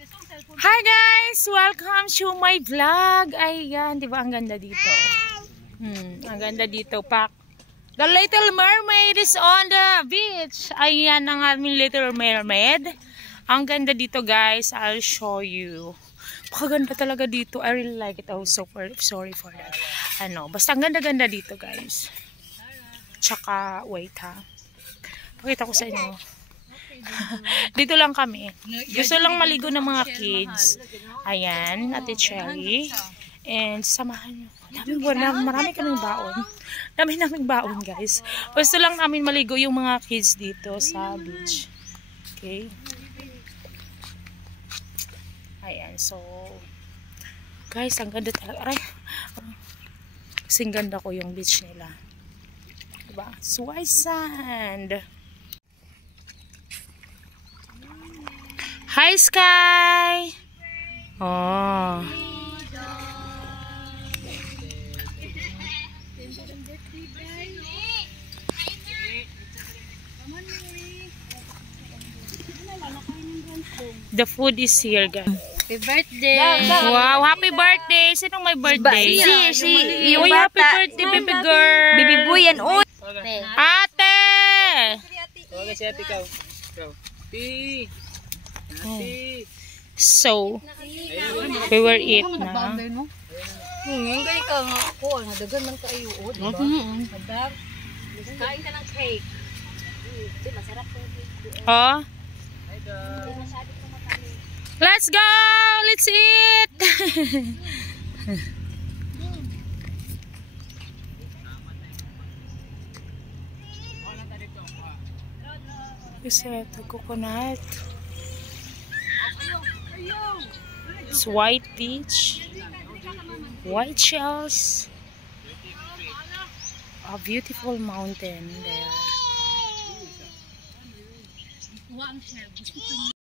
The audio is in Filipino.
Hi guys! Welcome to my vlog. Ayan, di ba ang ganda dito? Ang ganda dito, Pak. The Little Mermaid is on the beach. Ayan ang aming Little Mermaid. Ang ganda dito guys. I'll show you. Pakaganda talaga dito. I really like it. Oh, sorry for that. Basta ang ganda-ganda dito guys. Tsaka, wait ha. Pakita ko sa inyo. Dito lang kami. Gusto lang maligo ng mga kids. Ayan, Ate Cherry. And samahan nyo. Marami kaming baon. Dami naming baon guys. Gusto lang namin maligo yung mga kids dito sa beach. Okay. Ayan, so guys, ang ganda talaga. Aray. Kasing ganda ko yung beach nila. Diba? White sand. Hi, Sky! Oh. The food is here, guys. Happy birthday! Wow, happy birthday! Sinong may birthday? Yung Uy, happy birthday, baby girl! Baby boy yan, uy! Ate! Tawagan si ate ikaw. So, we were eat na. Ngayon ka nga ako. Nadagan man kayo. Diba? Madam, kain ka ng cake. Masarap po. Oh? Let's go! Let's eat! Kasi ito, coconut. It's white beach. White shells. A beautiful mountain there.